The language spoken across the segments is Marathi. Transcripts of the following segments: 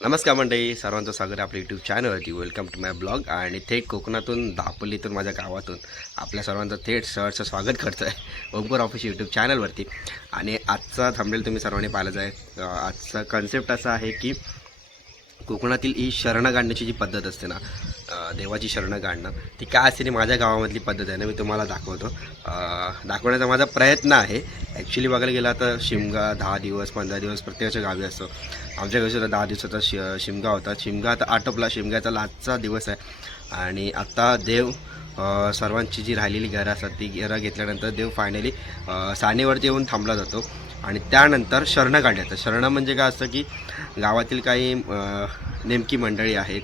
नमस्कार मंडळी, सर्वांचं स्वागत आहे आपल्या यूट्यूब चॅनलवरती. Welcome to my blog. आणि थेट कोकणातून दापोलीतून माझ्या गावातून आपल्या सर्वांचं थेट सहर्ष स्वागत करतो आहे ओमकार ऑफिस यूट्यूब चॅनलवरती. आणि आजचा थंबनेल तुम्ही सर्वांनी पाहिलाच आहे. आजचा कन्सेप्ट असा आहे की कोकणातील ही शरणं काढण्याची जी पद्धत असते ना, देवाची शरणं काढणं, ती काय असते ती माझ्या गावामधली पद्धत आहे ना, मी तुम्हाला दाखवतो. दाखवण्याचा माझा प्रयत्न आहे. ॲक्च्युली बघायला गेला तर शिमगा 10 दिवस 15 दिवस प्रत्येकाच्या गावी असतो. आमच्या घरी सुद्धा 10 दिवसाचा शिमगा होता. शिमगा आता आटोपला, शिमग्याचा लास्टचा दिवस आहे. आणि आत्ता देव सर्वांची जी राहिलेली घरं असतात ती घरं घेतल्यानंतर देव फायनली सानेवरती येऊन थांबला जातो. आणि त्यानंतर शरणं काढल्या जातात. शरणं म्हणजे काय असतं की गावातील काही नेमकी मंडळी आहेत,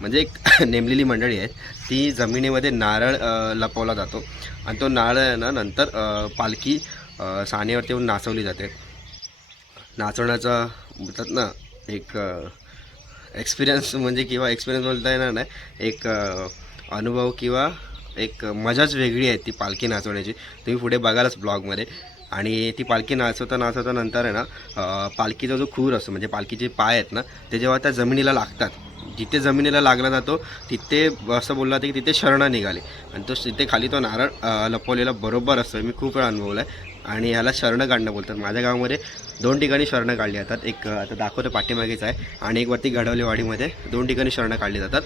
म्हणजे एक नेमलेली मंडळी आहेत, ती जमिनीमध्ये नारळ लपवला जातो. आणि तो नारळ ना नंतर पालखी सानेवरती येऊन नाचवली जाते. नाचवण्याचा म्हणतात ना एक एक्सपिरियन्स म्हणजे किंवा एक्सपिरियन्स बोलता येणार नाही, एक अनुभव किंवा एक मजाच वेगळी आहे ती पालखी नाचवण्याची. तुम्ही पुढे बघालच ब्लॉगमध्ये. आणि ती पालखी नाचवता नाचवता नंतर आहे ना, पालखीचा जो खूर असतो म्हणजे पालखीचे पाय आहेत ना, ते जेव्हा त्या जमिनीला लागतात, जिथे जमिनीला लागला जातो तिथे असं बोललं जातं की तिथे शरणं निघाली. आणि तिथे खाली तो नारळ लपवलेला बरोबर असतो. मी खूप वेळा अनुभवला आहे. आणि ह्याला शरणं काढणं बोलतात. माझ्या गावामध्ये 2 ठिकाणी शरणं काढली जातात. एक आता दाखवतो पाठीमागेच आहे, आणि एक वरती गडवलेवाडीमध्ये 2 ठिकाणी शरणं काढली जातात.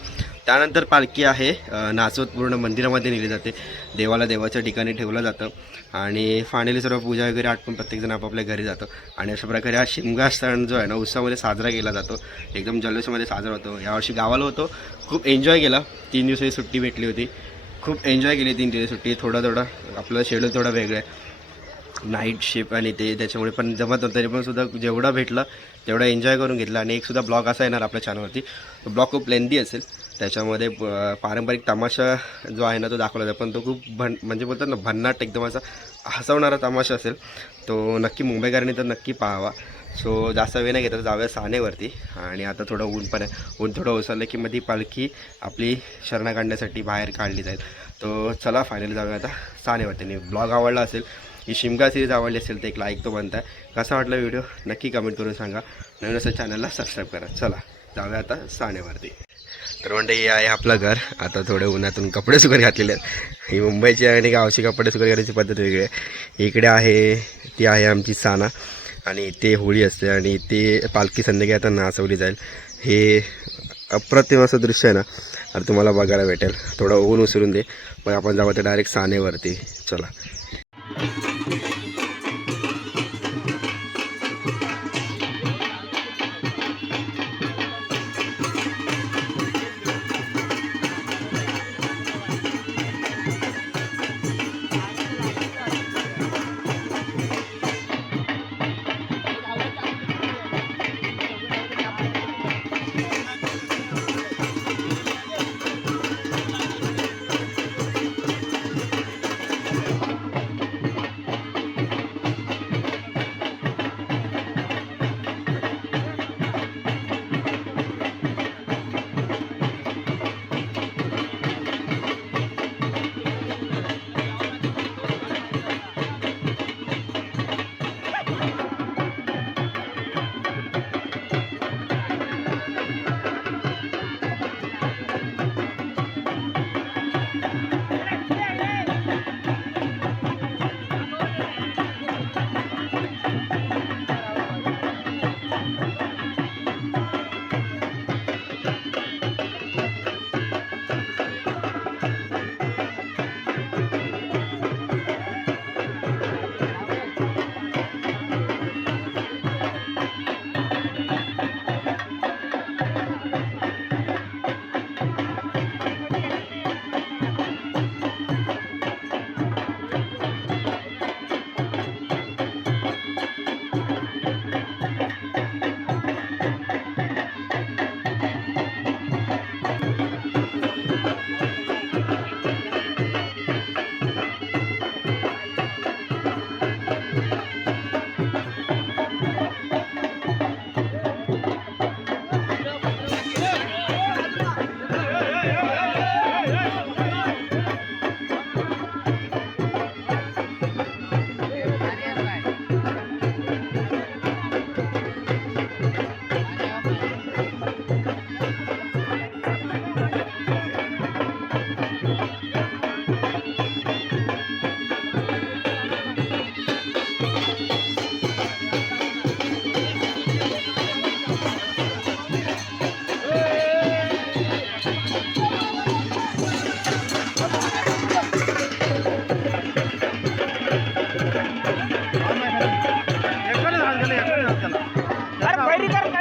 त्यानंतर पालखी आहे नाचवत पूर्ण मंदिरामध्ये नेली जाते. देवाला देवाच्या ठिकाणी ठेवलं जातं. आणि फायनली सर्व पूजा वगैरे आटपून प्रत्येकजण आपापल्या घरी जातो. आणि अशा प्रकारे हा शिमगा सण जो आहे ना, उत्सवामध्ये साजरा केला जातो. एकदम जल्लोषामध्ये साजरा होतो. यावर्षी गावाला होतो, खूप एन्जॉय केला. 3 दिवसाची सुट्टी भेटली होती, खूप एन्जॉय केली 3 दिवस सुट्टी. थोडं आपलं शेड्यूल थोडं वेगळं आहे, नाईट शिफ्ट आणि ते त्याच्यामुळे पण जमत नव्हतं. तरी पण सुद्धा जेवढं भेटलं तेवढं एन्जॉय करून घेतलं. आणि एकसुद्धा ब्लॉग असा येणार आपल्या चॅनलवरती, तो ब्लॉग खूप लेंदी असेल. त्याच्यामध्ये पारंपरिक तमाशा जो आहे ना तो दाखवला जातो, पण तो खूप म्हणजे बोलतात ना भन्नाट, एकदम असा हसवणारा तमाशा असेल. तो नक्की मुंबईकरांनी तर नक्की पाहावा. सो जास्त वेळ नाही घेतात, जाऊया सानेवरती. आणि आता थोडं ऊन पण आहे, ऊन थोडं ओसरलं की मध्ये पालखी आपली शरणं काढण्यासाठी बाहेर काढली जाईल. तो चला फायनली जाऊया आता सानेवरती. आणि ब्लॉग आवडला असेल, ही शिमगा सिरीज आवडली असेल तर एक लाईक तो बनता आहे. कसा वाटला व्हिडिओ नक्की कमेंट करून सांगा. नवीन असं चॅनलला सबस्क्राईब करा. चला जाऊया आता सानेवरती. तर म्हणजे हे आहे आपलं घर. आता थोडे उन्हातून कपडे सुकत घातलेले आहेत. ही मुंबईची आणि गावची कपडे सुकत घालायची पद्धत वेगळी आहे. इकडे आहे ती आहे आमची साना, आणि ते होळी असते. आणि ते पालखी संध्याकाळी आता नाचवली जाईल. हे अप्रतिम असं दृश्य आहे ना, तर तुम्हाला बघायला भेटेल. थोडं ऊन उसरून दे, मग आपण जाऊ ते डायरेक्ट सानेवरती. चला.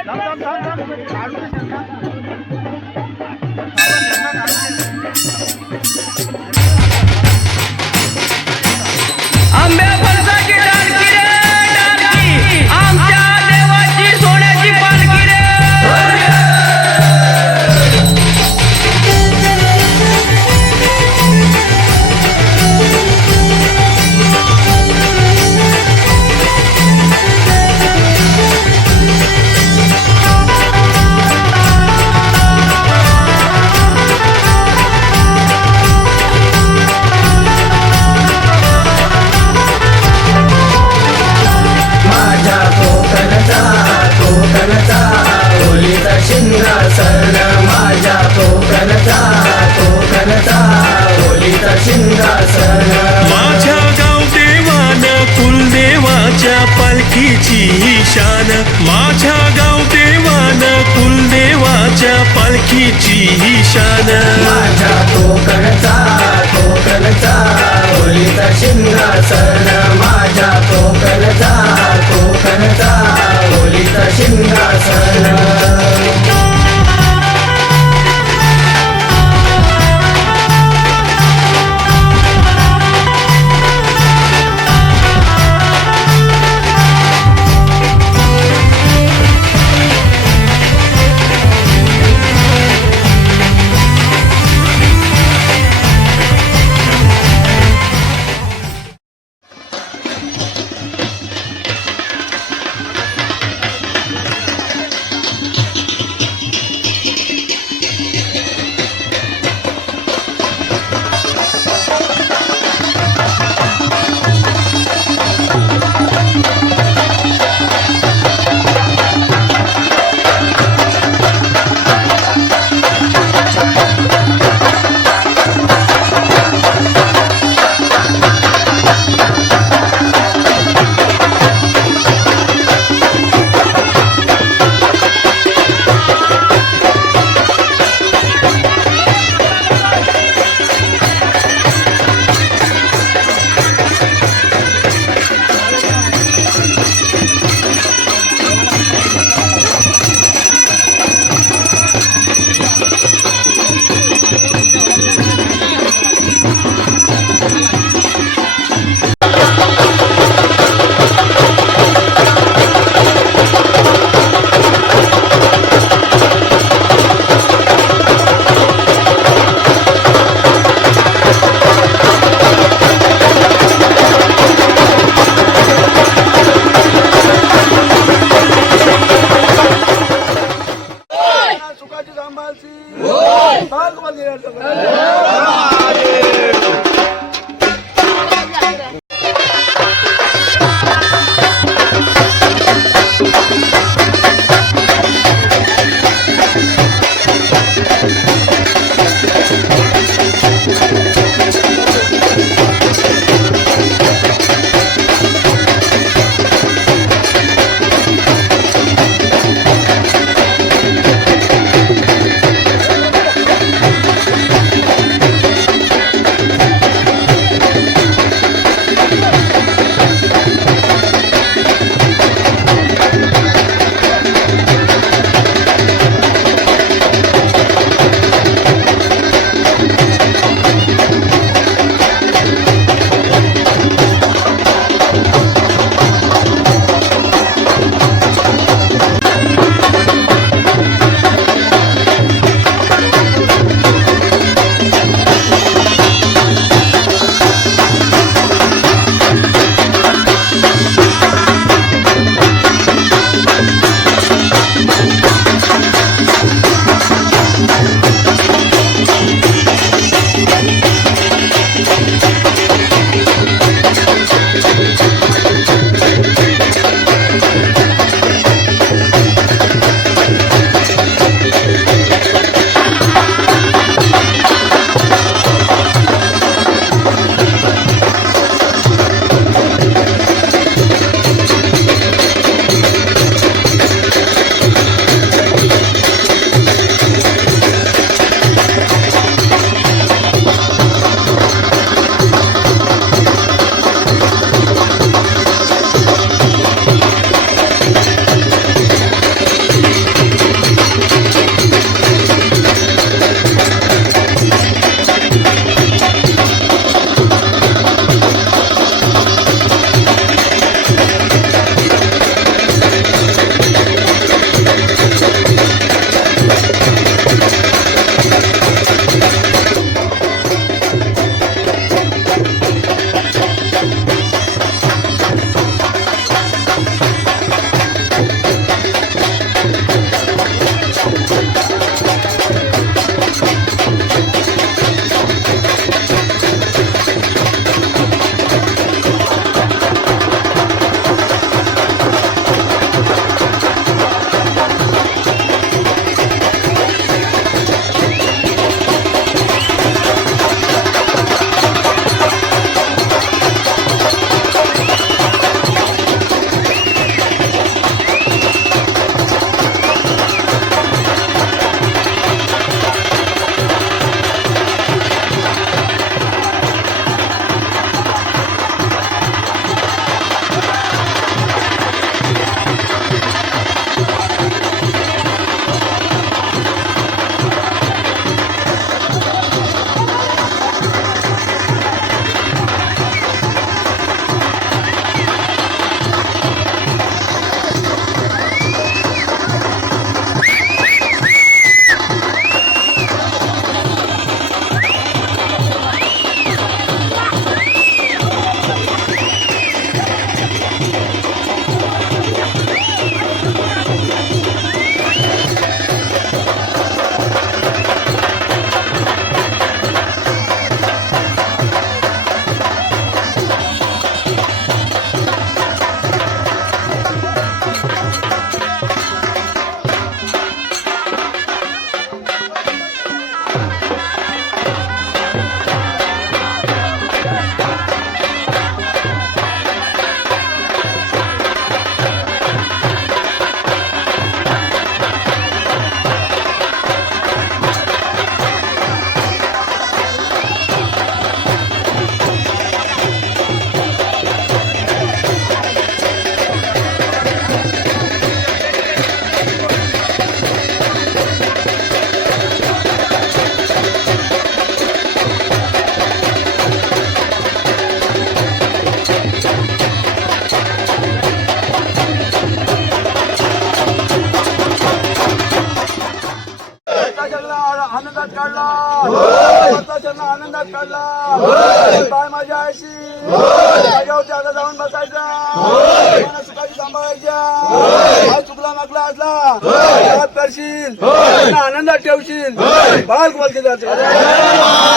आंब्या फणसाची डालकी रे डालकी, आमच्या देवाची सोन्याची पालखी रे. कोकणचा होलीचा शिंगासन, माझ्या कोकणचा होलीचा शिंगासन. माझ्या गावदेवान कुलदेवाच्या पालखीची शान, माझ्या गावदेवान कुलदेवाच्या पालखीची शान. माझ्या कोकणचा होलीचा शिंगासन, माझ्या कोकणचा होलीचा शिंगासन. आनंदात काढला आनंदात काढला काय माझ्या आयशी जागेवरती आता जाऊन बसायच्या सुखाची सांभाळायच्या काय चुकला नकला असला करशील आनंदात ठेवशील बाल बोलते जायचं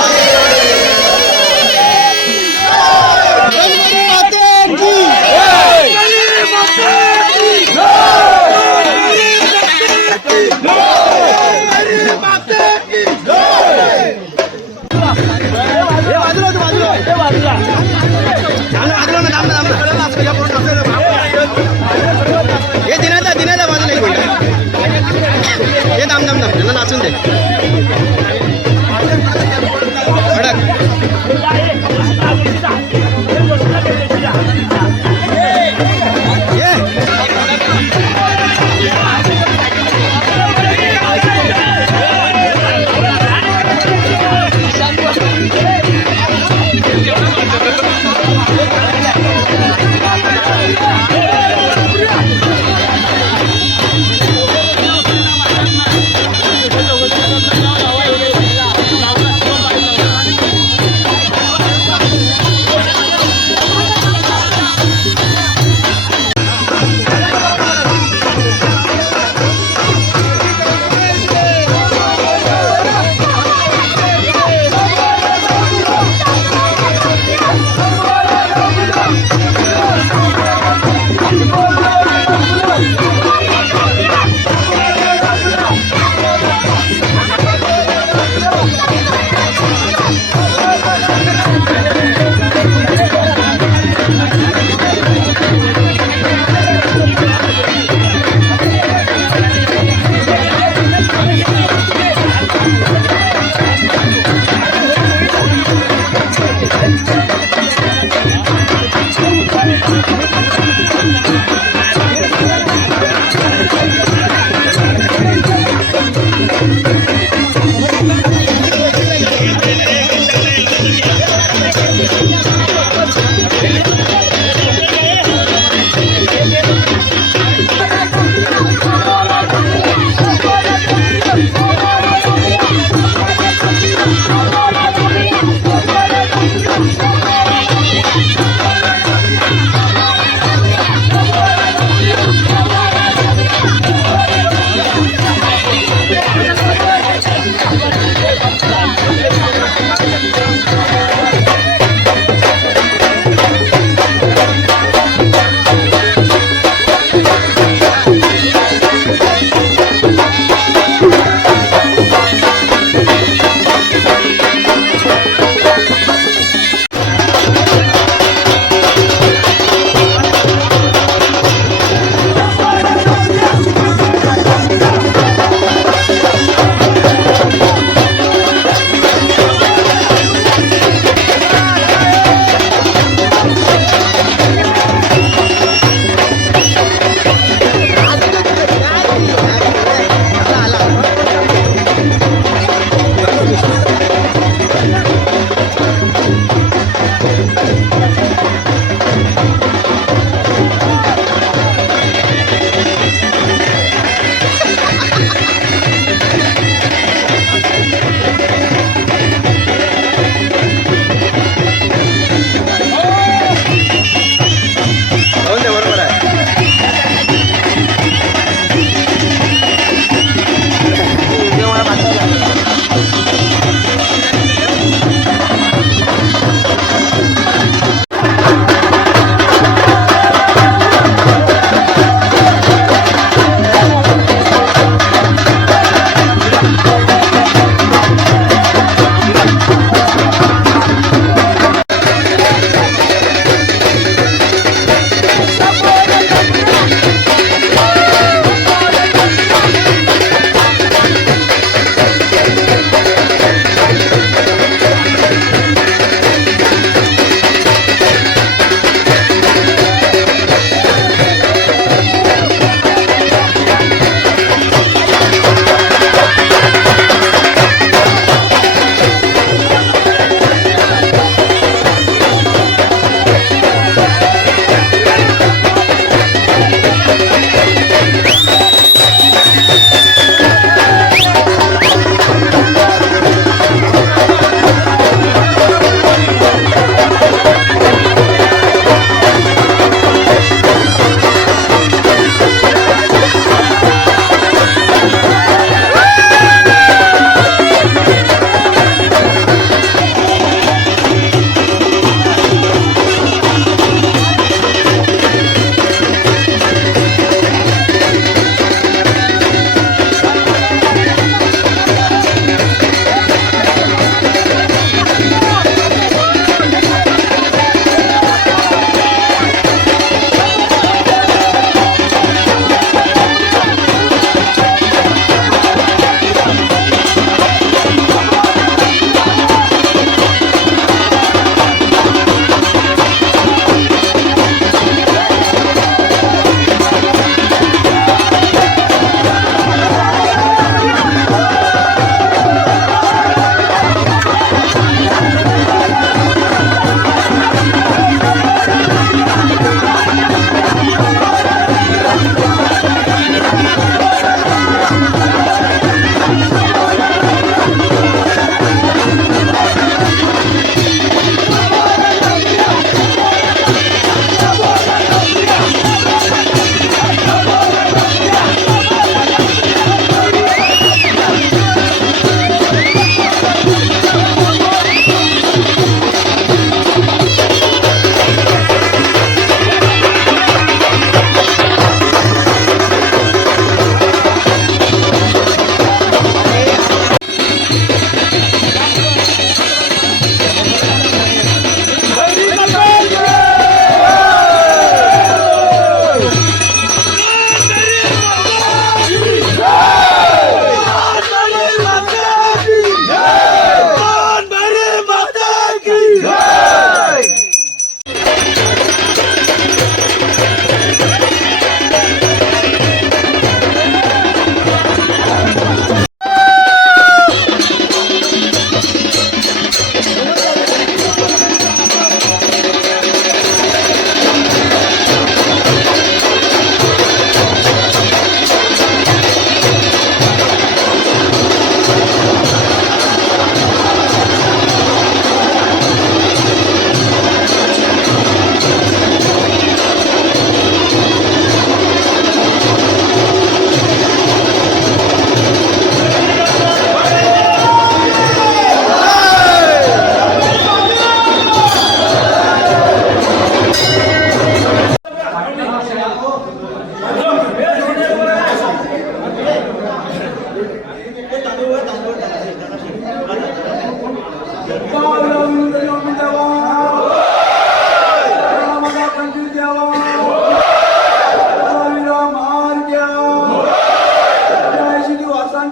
हे दिनाचा बाजूला एक मिनिट हे दाम त्यांना नाचून दे कडक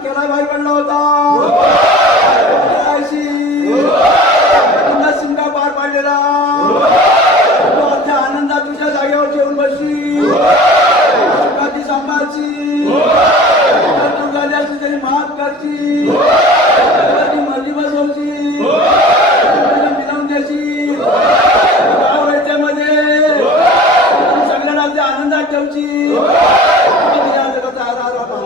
केला बाहेर पडला होता पुन्हा शिमगा पार पाडलेला तो आमच्या आनंदात तुझ्या जागेवर जेवून बसली सुखाची सांभाळची तू झाली असली तरी माफ करची तुझी मर्जी बसवची मिळवून द्यायची गाव याच्यामध्ये सगळ्यांना आपल्या आनंदात ठेवची या जगाचा आधार होता.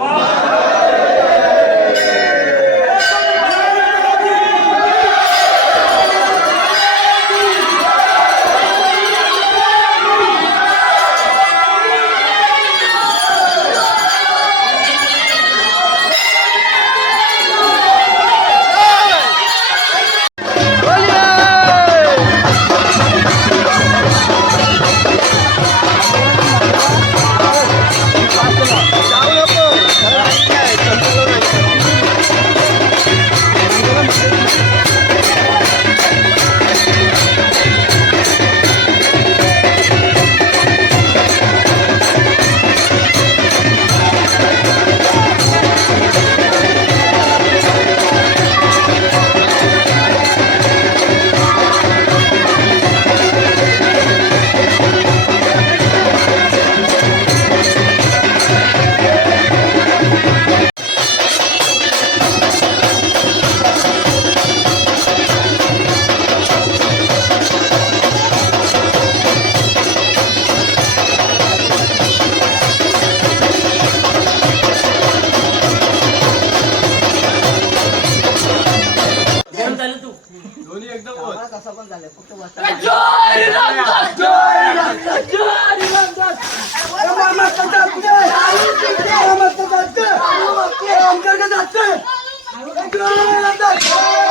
आमच्या